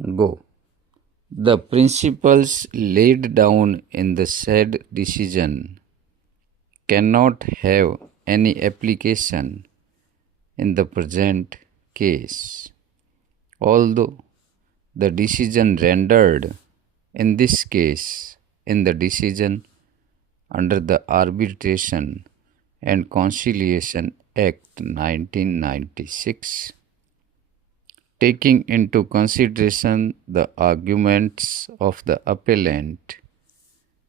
Go. The principles laid down in the said decision cannot have any application in the present case, although the decision rendered in this case in the decision under the Arbitration and Conciliation Act 1996, taking into consideration the arguments of the appellant,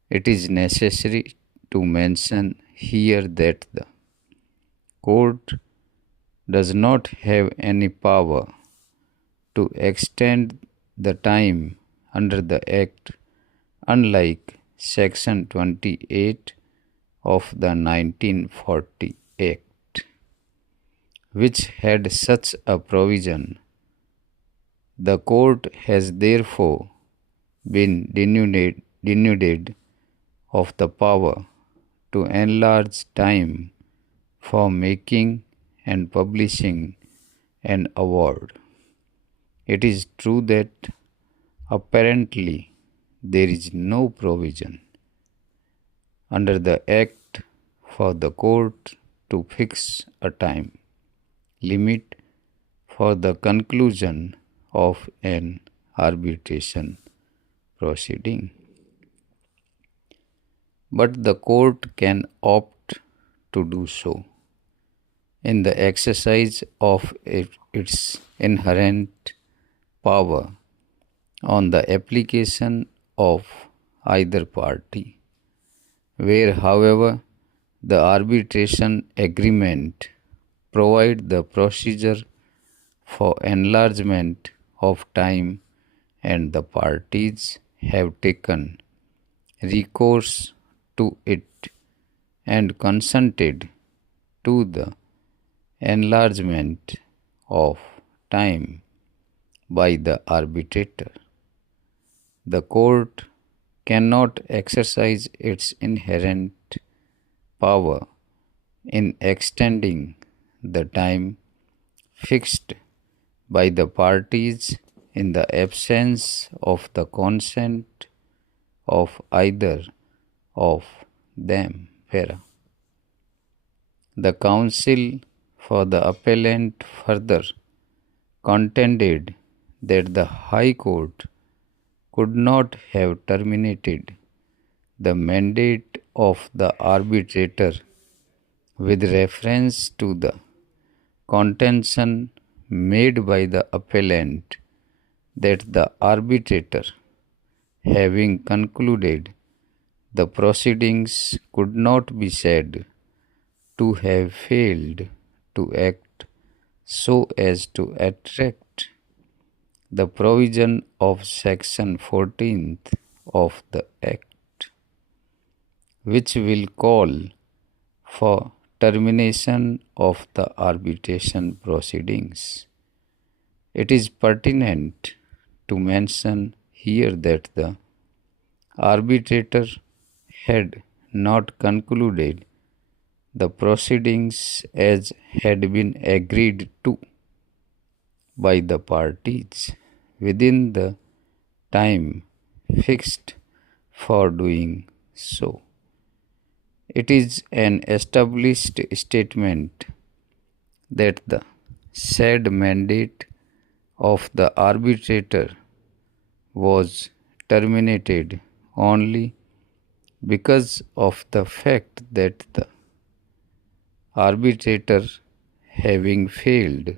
it is necessary to mention here that the court does not have any power to extend the time under the Act, unlike Section 28 of the 1940 Act, which had such a provision. The court has therefore been denuded of the power to enlarge time for making and publishing an award. It is true that apparently there is no provision under the Act for the court to fix a time limit for the conclusion of an arbitration proceeding. But the court can opt to do so in the exercise of its inherent power on the application of either party, where, however, the arbitration agreement provides the procedure for enlargement of time and the parties have taken recourse to it and consented to the enlargement of time by the arbitrator. The court cannot exercise its inherent power in extending the time fixed by the parties in the absence of the consent of either of them. The counsel for the appellant further contended that the High Court could not have terminated the mandate of the arbitrator with reference to the contention made by the appellant that the arbitrator, having concluded the proceedings, could not be said to have failed to act so as to attract the provision of Section 14th of the Act, which will call for termination of the arbitration proceedings. It is pertinent to mention here that the arbitrator had not concluded the proceedings as had been agreed to by the parties within the time fixed for doing so. It is an established statement that the said mandate of the arbitrator was terminated only because of the fact that the arbitrator, having failed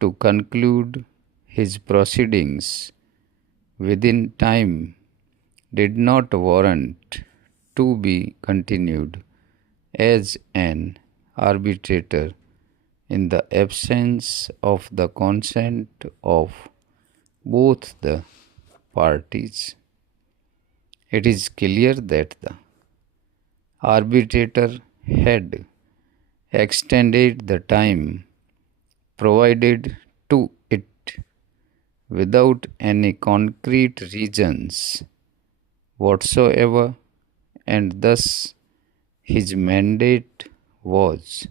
to conclude his proceedings within time, did not warrant to be continued as an arbitrator in the absence of the consent of both the parties. It is clear that the arbitrator had extended the time provided to it without any concrete reasons whatsoever, and thus his mandate was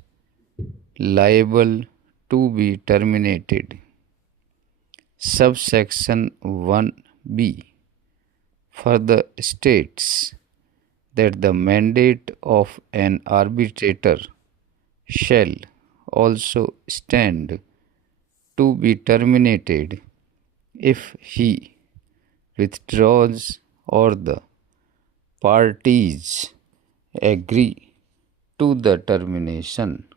liable to be terminated. Subsection 1b further states that the mandate of an arbitrator shall also stand to be terminated if he withdraws or the parties agree to the termination.